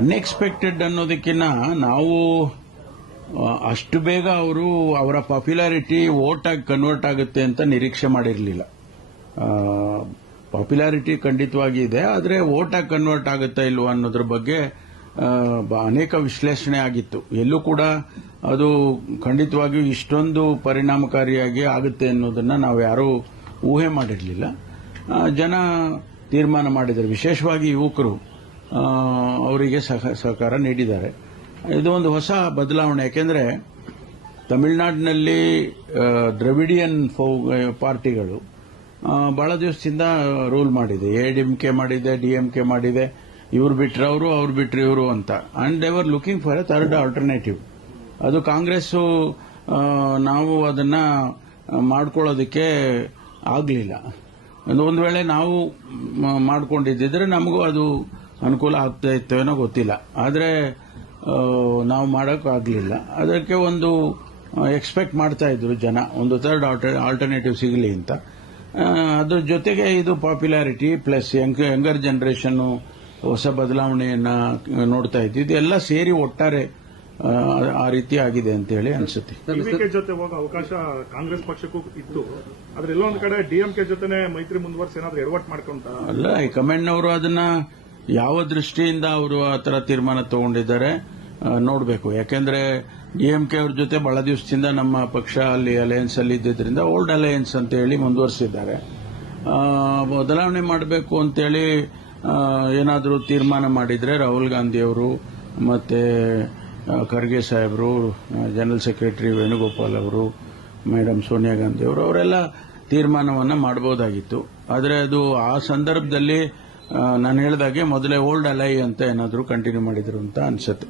Unexpected ಅನ್ನೋದಕ್ಕಿಂತ ನಾವು ಅಷ್ಟು ಬೇಗ ಅವರ ಪಾಪ್ಯುಲಾರಿಟಿ ವೋಟ್ ಆಗಿ ಕನ್ವರ್ಟ್ ಆಗುತ್ತೆ ಅಂತ ನಿರೀಕ್ಷೆ ಮಾಡಿರಲಿಲ್ಲ. ಪಾಪ್ಯುಲಾರಿಟಿ ಖಂಡಿತವಾಗಿ ಇದೆ, ಆದರೆ ವೋಟ್ ಆಗಿ ಕನ್ವರ್ಟ್ ಆಗುತ್ತಾ ಇಲ್ವಾ ಅನ್ನೋದ್ರ ಬಗ್ಗೆ ಅನೇಕ ವಿಶ್ಲೇಷಣೆ ಆಗಿತ್ತು. ಎಲ್ಲೂ ಕೂಡ ಅದು ಖಂಡಿತವಾಗಿಯೂ ಇಷ್ಟೊಂದು ಪರಿಣಾಮಕಾರಿಯಾಗಿ ಆಗುತ್ತೆ ಅನ್ನೋದನ್ನ ನಾವು ಯಾರೂ ಊಹೆ ಮಾಡಿರಲಿಲ್ಲ. ಜನ ತೀರ್ಮಾನ ಮಾಡಿದರು, ವಿಶೇಷವಾಗಿ ಯುವಕರು ಅವರಿಗೆ ಸಹಕಾರ ನೀಡಿದ್ದಾರೆ. ಇದು ಒಂದು ಹೊಸ ಬದಲಾವಣೆ. ಯಾಕೆಂದ್ರೆ ತಮಿಳುನಾಡಿನಲ್ಲಿ ದ್ರವಿಡಿಯನ್ ಪಾರ್ಟಿಗಳು ಬಹಳ ದಿವಸದಿಂದ ರೂಲ್ ಮಾಡಿದೆ. ಎಡಿಎಂಕೆ ಮಾಡಿದೆ, ಡಿಎಂಕೆ ಮಾಡಿದೆ, ಇವ್ರು ಬಿಟ್ರೆ ಅವರು, ಅವ್ರು ಬಿಟ್ರೆ ಇವರು ಅಂತ. And they were looking for A third alternative. ಅದು ಕಾಂಗ್ರೆಸ್ ನಾವು ಅದನ್ನ ಮಾಡ್ಕೊಳ್ಳೋದಕ್ಕೆ ಆಗಲಿಲ್ಲ. ಒಂದು ವೇಳೆ ನಾವು ಮಾಡ್ಕೊಂಡಿದ್ದಿದ್ರೆ ನಮಗೂ ಅದು ಅನುಕೂಲ ಆಗ್ತಾ ಇತ್ತೇನೋ ಗೊತ್ತಿಲ್ಲ. ಆದರೆ ನಾವು ಮಾಡೋಕ್ಕಾಗಲಿಲ್ಲ. ಅದಕ್ಕೆ ಒಂದು ಎಕ್ಸ್ಪೆಕ್ಟ್ ಮಾಡ್ತಾ ಇದ್ರು ಜನ, ಒಂದು ಥರ್ಡ್ ಆಲ್ಟರ್ನೇಟಿವ್ ಸಿಗಲಿ ಅಂತ. ಅದ್ರ ಜೊತೆಗೆ ಇದು ಪಾಪ್ಯುಲಾರಿಟಿ ಪ್ಲಸ್ ಯಂಗರ್ ಜನರೇಷನ್ ಹೊಸ ಬದಲಾವಣೆಯನ್ನ ನೋಡ್ತಾ ಇದ್ದು ಎಲ್ಲ ಸೇರಿ ಒಟ್ಟಾರೆ ಆ ರೀತಿ ಆಗಿದೆ ಅಂತ ಹೇಳಿ ಅನ್ಸುತ್ತೆ. ಡಿಎಂಕೆ ಜೊತೆ ಹೋಗೋ ಅವಕಾಶ ಕಾಂಗ್ರೆಸ್ ಪಕ್ಷಕ್ಕೂ ಇತ್ತು, ಆದ್ರೆ ಎಲ್ಲೊಂದು ಕಡೆ ಡಿಎಂಕೆ ಜೊತೆನೆ ಮೈತ್ರಿ ಮುಂದುವರಿಸಿ ಏನಾದ್ರೂ ಎಡವಟ್ಟು ಮಾಡ್ಕೊಂತ ಅಲ್ಲ. ಹೈಕಮಾಂಡ್ನವರು ಅದನ್ನ ಯಾವ ದೃಷ್ಟಿಯಿಂದ ಅವರು ಆ ತರ ತೀರ್ಮಾನ ತಗೊಂಡಿದ್ದಾರೆ ನೋಡಬೇಕು. ಯಾಕೆಂದ್ರೆ ಡಿಎಂಕೆ ಅವ್ರ ಜೊತೆ ಬಹಳ ದಿವಸದಿಂದ ನಮ್ಮ ಪಕ್ಷ ಅಲ್ಲಿ ಅಲಯನ್ಸ್ ಅಲ್ಲಿ ಇದ್ದಿದ್ರಿಂದ ಓಲ್ಡ್ ಅಲಯನ್ಸ್ ಅಂತ ಹೇಳಿ ಮುಂದುವರಿಸಿದ್ದಾರೆ. ಬದಲಾವಣೆ ಮಾಡಬೇಕು ಅಂತೇಳಿ ಏನಾದರೂ ತೀರ್ಮಾನ ಮಾಡಿದ್ರೆ ರಾಹುಲ್ ಗಾಂಧಿ ಅವರು ಮತ್ತೆ ಖರ್ಗೆ ಸಾಹೇಬರು, ಜನರಲ್ ಸೆಕ್ರೆಟರಿ ವೇಣುಗೋಪಾಲ್ ಅವರು, ಮೇಡಮ್ ಸೋನಿಯಾ ಗಾಂಧಿ ಅವರು, ಅವರೆಲ್ಲ ತೀರ್ಮಾನವನ್ನ ಮಾಡಬಹುದಾಗಿತ್ತು. ಆದರೆ ಅದು ಆ ಸಂದರ್ಭದಲ್ಲಿ ನಾನು ಹೇಳಿದಾಗೆ ಮೊದಲೇ ಓಲ್ಡ್ ಅಲೈ ಅಂತ ಏನಾದರೂ ಕಂಟಿನ್ಯೂ ಮಾಡಿದ್ರು ಅಂತ ಅನ್ಸುತ್ತೆ.